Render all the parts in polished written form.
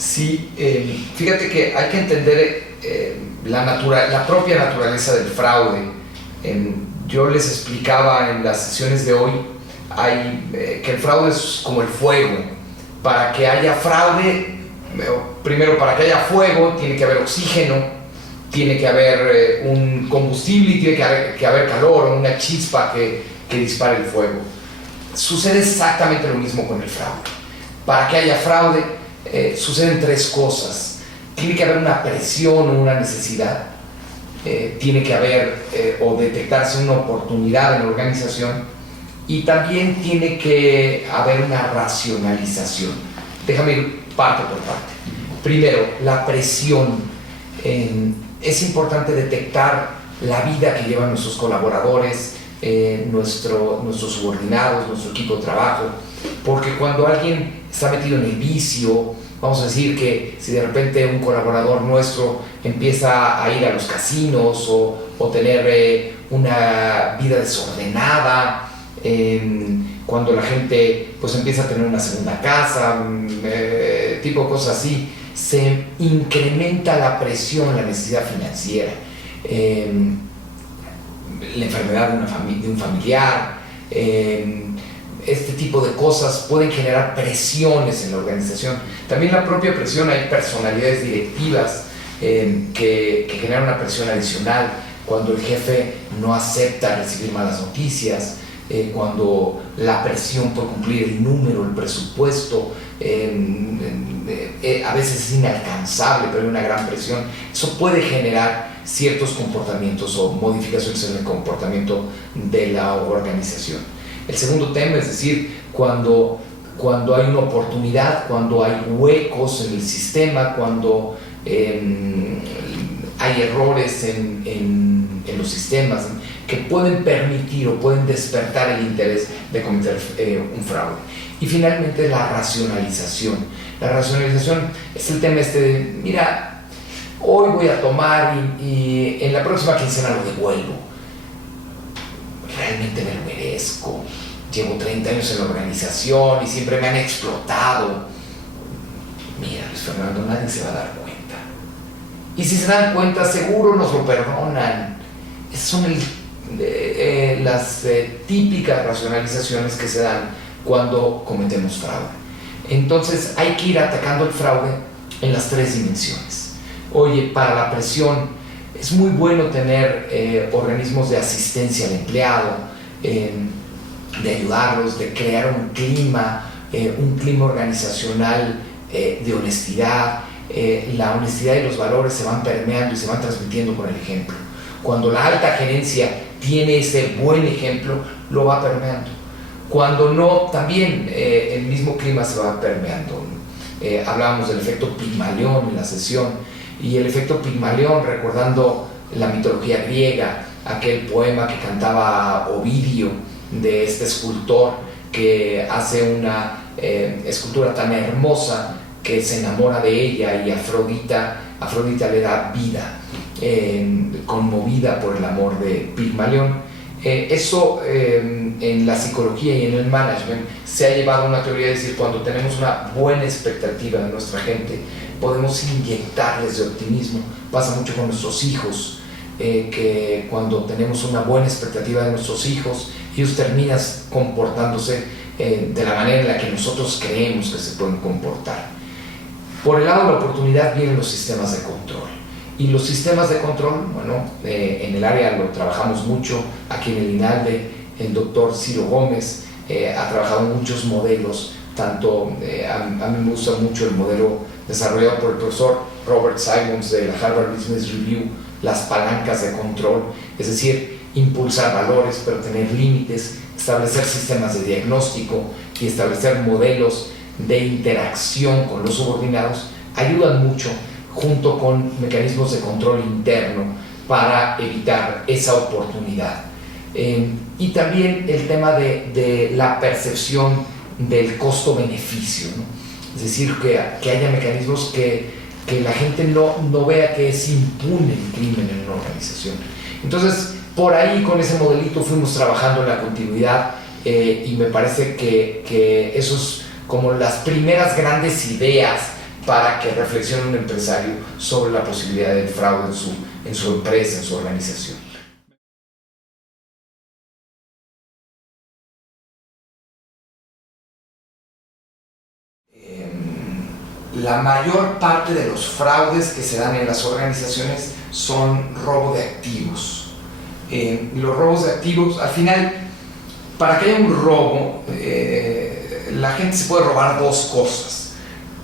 Sí, fíjate que hay que entender la propia naturaleza del fraude. Yo les explicaba en las sesiones de hoy que el fraude es como el fuego. Para que haya fraude, primero, para que haya fuego tiene que haber oxígeno, tiene que haber un combustible y tiene que haber calor o una chispa que dispare el fuego. Sucede exactamente lo mismo con el fraude. Para que haya fraude suceden tres cosas. Tiene que haber una presión o una necesidad, tiene que haber o detectarse una oportunidad en la organización, y también tiene que haber una racionalización. Déjame ir parte por parte. Primero, la presión. Es importante detectar la vida que llevan nuestros colaboradores, nuestros subordinados, nuestro equipo de trabajo, porque cuando alguien está metido en el vicio, vamos a decir que si de repente un colaborador nuestro empieza a ir a los casinos o tener una vida desordenada, cuando la gente pues empieza a tener una segunda casa, tipo de cosas así, se incrementa la presión, la necesidad financiera, la enfermedad de un familiar, este tipo de cosas pueden generar presiones en la organización. También la propia presión, hay personalidades directivas que generan una presión adicional cuando el jefe no acepta recibir malas noticias, cuando la presión por cumplir el número, el presupuesto, a veces es inalcanzable, pero hay una gran presión. Eso puede generar ciertos comportamientos o modificaciones en el comportamiento de la organización. El segundo tema, es decir, cuando hay una oportunidad, cuando hay huecos en el sistema, cuando hay errores en los sistemas que pueden permitir o pueden despertar el interés de cometer un fraude. Y finalmente, la racionalización. La racionalización es el tema de, mira, hoy voy a tomar y en la próxima quincena lo devuelvo. Realmente me lo merezco. Llevo 30 años en la organización y siempre me han explotado. Mira, Luis Fernando, nadie se va a dar cuenta. Y si se dan cuenta, seguro nos lo perdonan. Esas son las típicas racionalizaciones que se dan cuando cometemos fraude. Entonces hay que ir atacando el fraude en las tres dimensiones. Oye, para la presión es muy bueno tener organismos de asistencia al empleado, de ayudarlos, de crear un clima organizacional de honestidad. La honestidad y los valores se van permeando y se van transmitiendo con el ejemplo. Cuando la alta gerencia tiene ese buen ejemplo, lo va permeando. Cuando no, también el mismo clima se va permeando. Hablábamos del efecto Pigmalión en la sesión, y el efecto Pigmalión, recordando la mitología griega, aquel poema que cantaba Ovidio, de este escultor que hace una escultura tan hermosa que se enamora de ella, y Afrodita le da vida, conmovida por el amor de Pigmalión. Eso en la psicología y en el management se ha llevado a una teoría de decir, cuando tenemos una buena expectativa de nuestra gente, podemos inyectarles de optimismo. Pasa mucho con nuestros hijos, que cuando tenemos una buena expectativa de nuestros hijos, ellos terminan comportándose de la manera en la que nosotros creemos que se pueden comportar. Por el lado de la oportunidad vienen los sistemas de control. Y los sistemas de control, bueno, en el área lo trabajamos mucho. Aquí en el INALDE, el doctor Ciro Gómez ha trabajado muchos modelos. Tanto a mí me gusta mucho el modelo desarrollado por el profesor Robert Simons de la Harvard Business Review, las palancas de control, es decir, impulsar valores pero tener límites, establecer sistemas de diagnóstico y establecer modelos de interacción con los subordinados, ayudan mucho, junto con mecanismos de control interno, para evitar esa oportunidad. Y también el tema de la percepción del costo-beneficio, ¿no? Es decir, que haya mecanismos que la gente no vea que es impune el crimen en una organización. Entonces, por ahí con ese modelito fuimos trabajando en la continuidad, y me parece que esos como las primeras grandes ideas para que reflexione un empresario sobre la posibilidad del fraude en su empresa, en su organización. La mayor parte de los fraudes que se dan en las organizaciones son robo de activos. Los robos de activos, al final, para que haya un robo, la gente se puede robar dos cosas.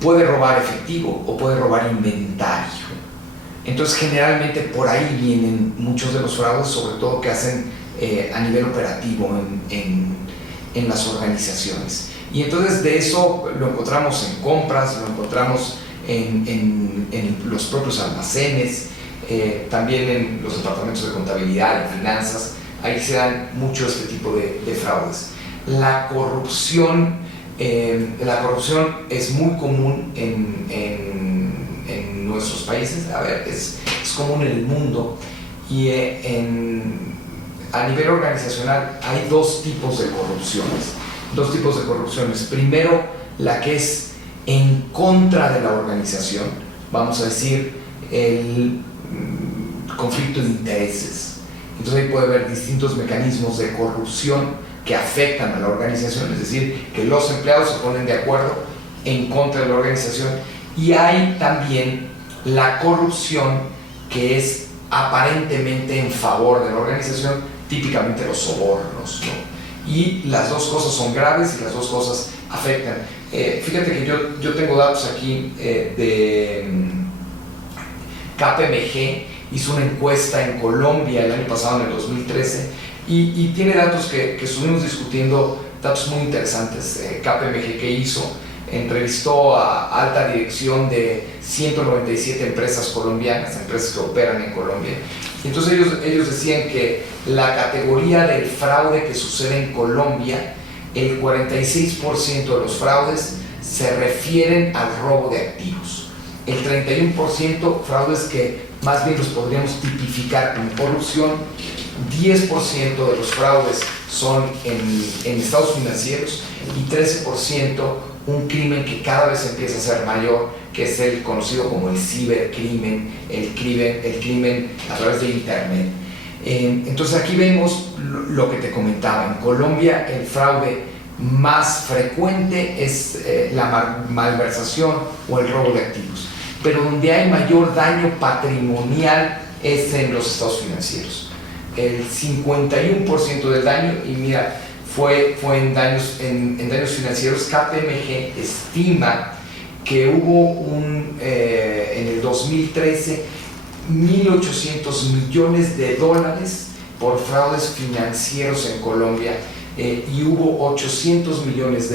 Puede robar efectivo o puede robar inventario. Entonces, generalmente por ahí vienen muchos de los fraudes, sobre todo que hacen a nivel operativo en las organizaciones. Y entonces de eso lo encontramos en compras, lo encontramos en los propios almacenes, también en los departamentos de contabilidad, en finanzas. Ahí se dan mucho este tipo de fraudes. La corrupción es muy común en nuestros países, es común en el mundo, y a nivel organizacional hay dos tipos de corrupciones. Primero, la que es en contra de la organización, vamos a decir, el conflicto de intereses. Entonces ahí puede haber distintos mecanismos de corrupción que afectan a la organización, es decir, que los empleados se ponen de acuerdo en contra de la organización. Y hay también la corrupción que es aparentemente en favor de la organización, típicamente los sobornos, ¿no? Y las dos cosas son graves y las dos cosas afectan. Fíjate que yo tengo datos aquí de KPMG, hizo una encuesta en Colombia el año pasado, en el 2013, y tiene datos que estuvimos discutiendo, datos muy interesantes. KPMG, que hizo, entrevistó a alta dirección de 197 empresas colombianas, empresas que operan en Colombia. Entonces ellos decían que la categoría del fraude que sucede en Colombia, el 46% de los fraudes se refieren al robo de activos. El 31% fraudes que más bien los podríamos tipificar como corrupción. 10% de los fraudes son en estados financieros y 13% un crimen que cada vez empieza a ser mayor, que es el conocido como el cibercrimen, el crimen a través de internet. Entonces aquí vemos lo que te comentaba. En Colombia el fraude más frecuente es la malversación o el robo de activos, pero donde hay mayor daño patrimonial es en los estados financieros. El 51% del daño, y mira, fue en daños financieros. KPMG estima que hubo en el 2013 $1.800 millones por fraudes financieros en Colombia, y hubo $800 millones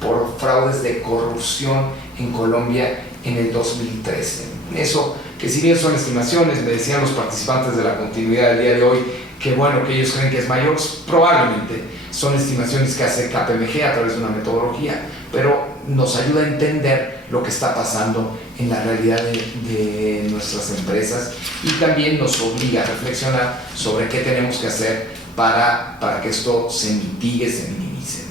por fraudes de corrupción en Colombia en el 2013. Eso, que si bien son estimaciones, me decían los participantes de la continuidad del día de hoy que bueno, que ellos creen que es mayor, probablemente son estimaciones que hace KPMG a través de una metodología, pero nos ayuda a entender lo que está pasando en la realidad de nuestras empresas, y también nos obliga a reflexionar sobre qué tenemos que hacer para que esto se mitigue, se minimice.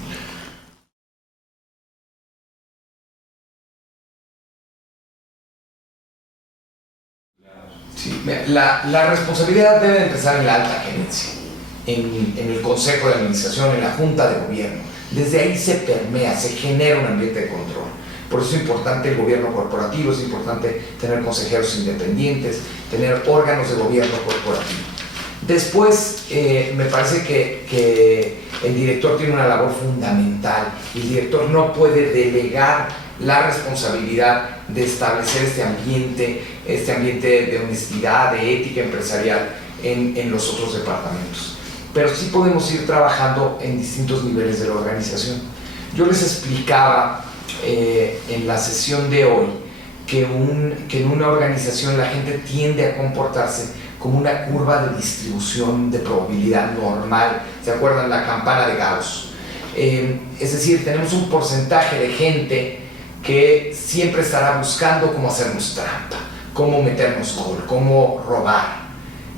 Sí, la responsabilidad debe empezar en la alta gerencia, en el consejo de administración, en la junta de gobierno. Desde ahí se permea, se genera un ambiente de control. Por eso es importante el gobierno corporativo, es importante tener consejeros independientes, tener órganos de gobierno corporativo. Después, me parece que el director tiene una labor fundamental. El director no puede delegar la responsabilidad de establecer este ambiente de honestidad, de ética empresarial en los otros departamentos. Pero sí podemos ir trabajando en distintos niveles de la organización. Yo les explicaba en la sesión de hoy que en una organización la gente tiende a comportarse como una curva de distribución de probabilidad normal. ¿Se acuerdan la campana de Gauss? Es decir, tenemos un porcentaje de gente que siempre estará buscando cómo hacernos trampa, cómo meternos gol, cómo robar.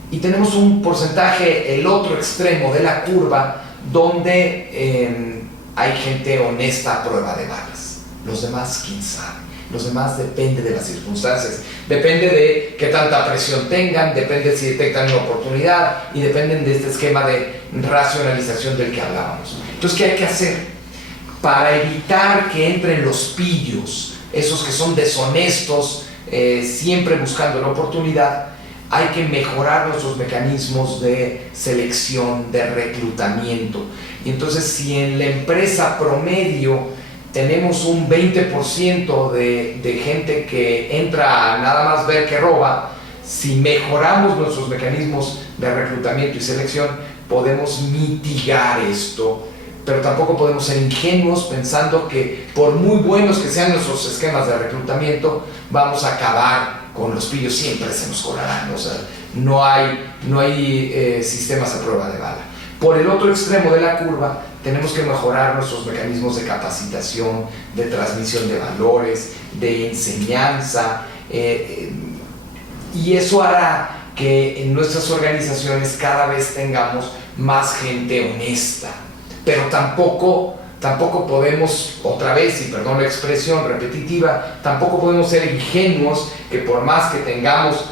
Y tenemos un porcentaje, el otro extremo de la curva, donde hay gente honesta a prueba de balas. Los demás, quién sabe. Los demás depende de las circunstancias, depende de qué tanta presión tengan, depende si detectan una oportunidad y dependen de este esquema de racionalización del que hablábamos. Entonces, ¿qué hay que hacer? Para evitar que entren los pillos, esos que son deshonestos, siempre buscando la oportunidad, hay que mejorar nuestros mecanismos de selección, de reclutamiento. Y entonces, si en la empresa promedio tenemos un 20% de gente que entra a nada más ver que roba, si mejoramos nuestros mecanismos de reclutamiento y selección, podemos mitigar esto. Pero tampoco podemos ser ingenuos pensando que por muy buenos que sean nuestros esquemas de reclutamiento, vamos a acabar con los pillos. Siempre se nos colarán, o sea, no hay sistemas a prueba de bala. Por el otro extremo de la curva, tenemos que mejorar nuestros mecanismos de capacitación, de transmisión de valores, de enseñanza, y eso hará que en nuestras organizaciones cada vez tengamos más gente honesta. Pero tampoco podemos, otra vez, y perdón la expresión repetitiva, tampoco podemos ser ingenuos que por más que tengamos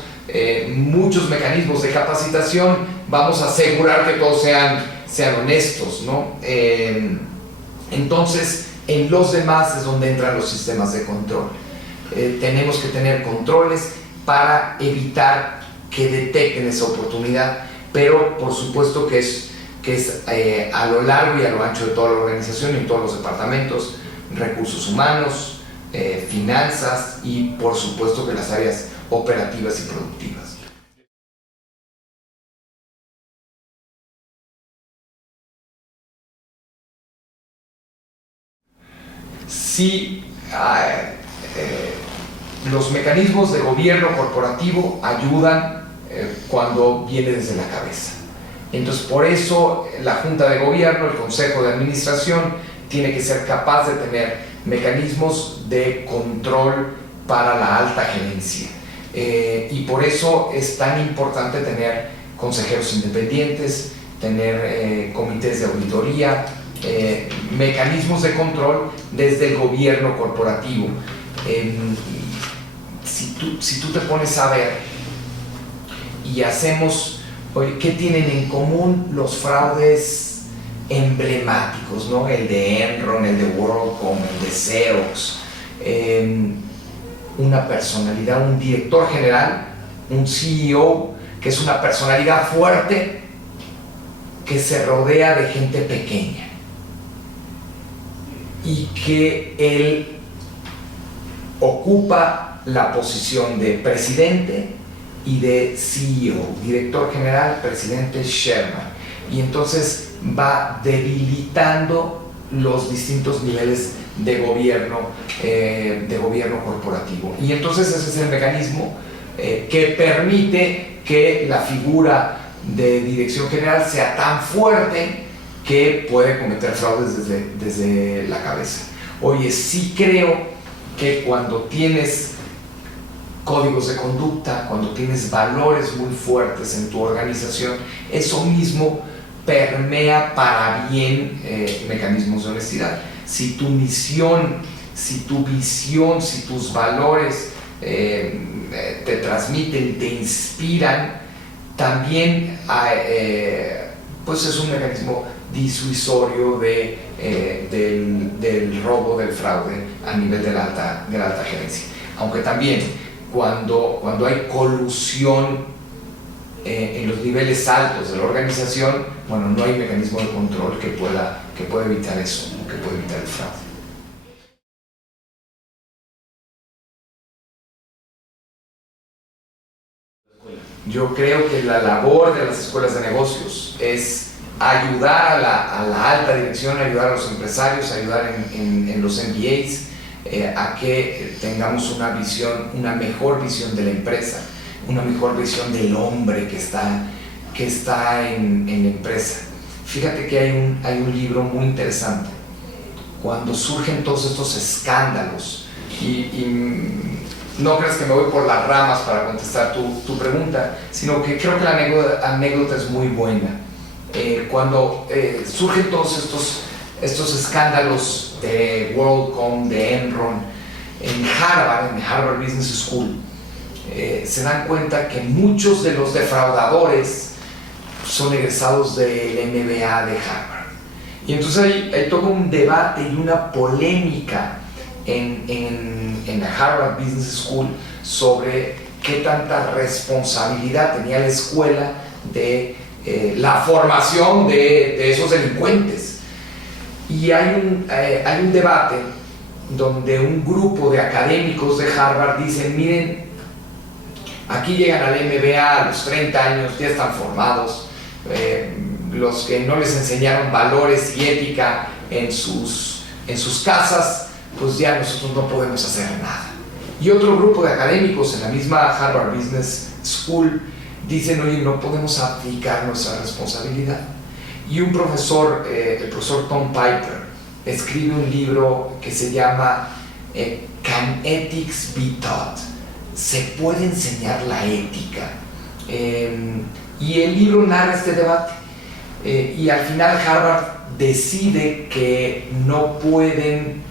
muchos mecanismos de capacitación, vamos a asegurar que todos sean honestos, ¿no? Entonces, en los demás es donde entran los sistemas de control. Tenemos que tener controles para evitar que detecten esa oportunidad, pero por supuesto que es a lo largo y a lo ancho de toda la organización y en todos los departamentos, recursos humanos, finanzas y por supuesto que las áreas operativas y productivas. Sí, los mecanismos de gobierno corporativo ayudan cuando viene desde la cabeza. Entonces, por eso la Junta de Gobierno, el Consejo de Administración, tiene que ser capaz de tener mecanismos de control para la alta gerencia. Y por eso es tan importante tener consejeros independientes, tener comités de auditoría, mecanismos de control desde el gobierno corporativo. Si tú te pones a ver y hacemos... Oye, ¿qué tienen en común los fraudes emblemáticos, ¿no? El de Enron, el de WorldCom, el de Xerox. Una personalidad, un director general, un CEO, que es una personalidad fuerte, que se rodea de gente pequeña. Y que él ocupa la posición de presidente y de CEO, director general, presidente Sherman, y entonces va debilitando los distintos niveles de gobierno corporativo. Y entonces ese es el mecanismo que permite que la figura de dirección general sea tan fuerte que puede cometer fraudes desde la cabeza. Oye, sí creo que cuando tienes códigos de conducta, cuando tienes valores muy fuertes en tu organización, eso mismo permea para bien mecanismos de honestidad. Si tu misión, si tu visión, si tus valores te transmiten, te inspiran, también pues es un mecanismo disuasorio del robo, del fraude a nivel de la alta gerencia. Aunque también cuando hay colusión en los niveles altos de la organización, bueno, no hay mecanismo de control que pueda evitar eso, que pueda evitar el fraude. Yo creo que la labor de las escuelas de negocios es ayudar a la alta dirección, ayudar a los empresarios, ayudar en los MBAs, a que tengamos una mejor visión de la empresa, una mejor visión del hombre que está en la empresa. Fíjate que hay un libro muy interesante. Cuando surgen todos estos escándalos, y no creas que me voy por las ramas para contestar tu pregunta, sino que creo que la anécdota es muy buena. Cuando surgen todos estos escándalos de WorldCom, de Enron, en Harvard Business School, se dan cuenta que muchos de los defraudadores son egresados del MBA de Harvard. Y entonces hay todo un debate y una polémica en la Harvard Business School sobre qué tanta responsabilidad tenía la escuela de la formación de esos delincuentes. Y hay un debate donde un grupo de académicos de Harvard dicen, miren, aquí llegan al MBA a los 30 años, ya están formados, los que no les enseñaron valores y ética en sus casas, pues ya nosotros no podemos hacer nada. Y otro grupo de académicos en la misma Harvard Business School dicen, oye, no podemos aplicar nuestra responsabilidad. Y un profesor, el profesor Tom Piper, escribe un libro que se llama Can Ethics Be Taught? ¿Se puede enseñar la ética? Y el libro narra este debate. Y al final Harvard decide que no pueden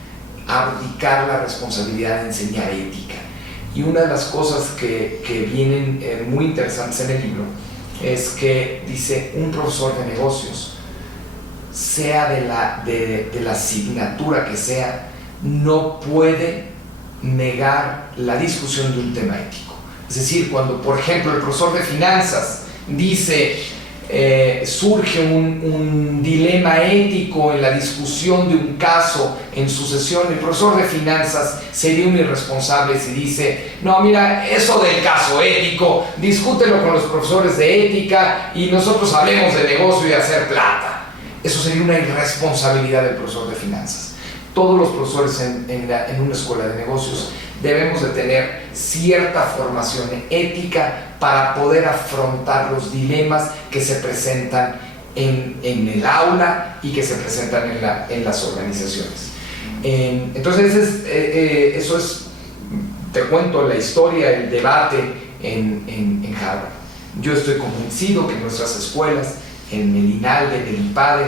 abdicar la responsabilidad de enseñar ética. Y una de las cosas que vienen muy interesantes en el libro es que dice, un profesor de negocios, sea de la asignatura que sea, no puede negar la discusión de un tema ético. Es decir, cuando por ejemplo el profesor de finanzas dice, surge un dilema ético en la discusión de un caso en su sesión, el profesor de finanzas sería un irresponsable si dice, no, mira, eso del caso ético, discútelo con los profesores de ética y nosotros hablemos de negocio y de hacer plata. Eso sería una irresponsabilidad del profesor de finanzas. Todos los profesores en una escuela de negocios debemos de tener cierta formación ética para poder afrontar los dilemas que se presentan en el aula y que se presentan en las organizaciones. Entonces, eso es, te cuento la historia, el debate en Harvard. Yo estoy convencido que en nuestras escuelas, en el INALDE, en el IPADE,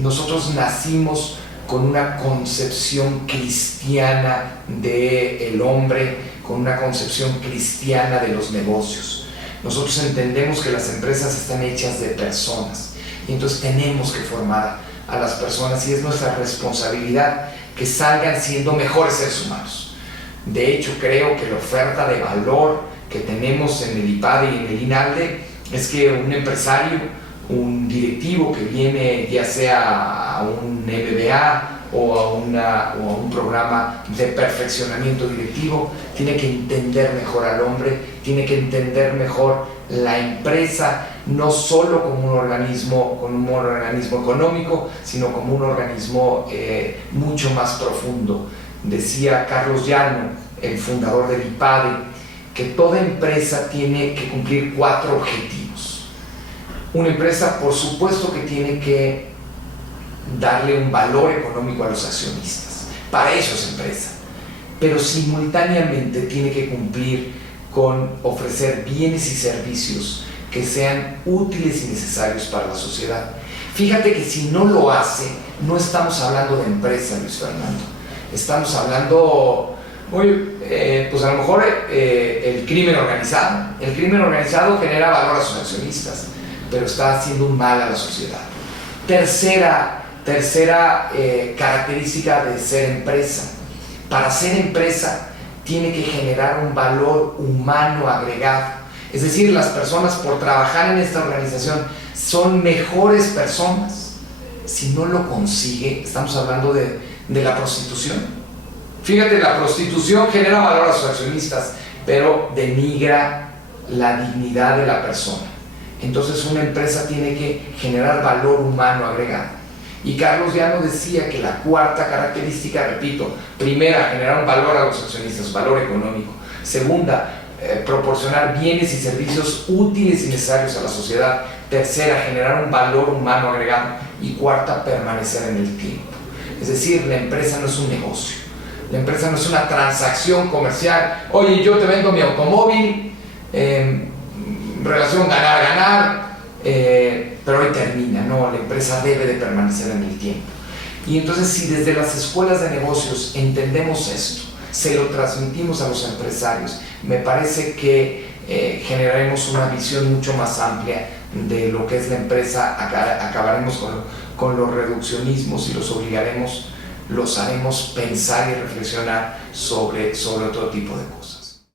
nosotros nacimos con una concepción cristiana del hombre, con una concepción cristiana de los negocios. Nosotros entendemos que las empresas están hechas de personas y entonces tenemos que formar a las personas y es nuestra responsabilidad que salgan siendo mejores seres humanos. De hecho, creo que la oferta de valor que tenemos en el IPADE y en el INALDE es que un empresario, un directivo que viene ya sea a un MBA o a un programa de perfeccionamiento directivo, tiene que entender mejor al hombre, tiene que entender mejor la empresa, no solo como un organismo económico, sino como un organismo mucho más profundo. Decía Carlos Llano, el fundador del IPADE, que toda empresa tiene que cumplir 4 objetivos. Una empresa, por supuesto, que tiene que darle un valor económico a los accionistas. Para eso es empresa. Pero simultáneamente tiene que cumplir con ofrecer bienes y servicios que sean útiles y necesarios para la sociedad. Fíjate que si no lo hace, no estamos hablando de empresa, Luis Fernando. Estamos hablando, pues a lo mejor el crimen organizado. El crimen organizado genera valor a sus accionistas, pero está haciendo un mal a la sociedad. Tercera característica de ser empresa. Para ser empresa tiene que generar un valor humano agregado. Es decir, las personas por trabajar en esta organización son mejores personas. Si no lo consigue, estamos hablando de la prostitución. Fíjate, la prostitución genera valor a sus accionistas, pero denigra la dignidad de la persona. Entonces una empresa tiene que generar valor humano agregado. Y Carlos Llano decía que la cuarta característica, repito, primera, generar un valor a los accionistas, valor económico. Segunda, proporcionar bienes y servicios útiles y necesarios a la sociedad. Tercera, generar un valor humano agregado. Y cuarta, permanecer en el tiempo. Es decir, la empresa no es un negocio. La empresa no es una transacción comercial. Oye, yo te vendo mi automóvil, relación ganar-ganar, pero hoy termina. No, la empresa debe de permanecer en el tiempo. Y entonces, si desde las escuelas de negocios entendemos esto, se lo transmitimos a los empresarios, me parece que generaremos una visión mucho más amplia de lo que es la empresa, acabaremos con los reduccionismos y los haremos pensar y reflexionar sobre otro tipo de cosas.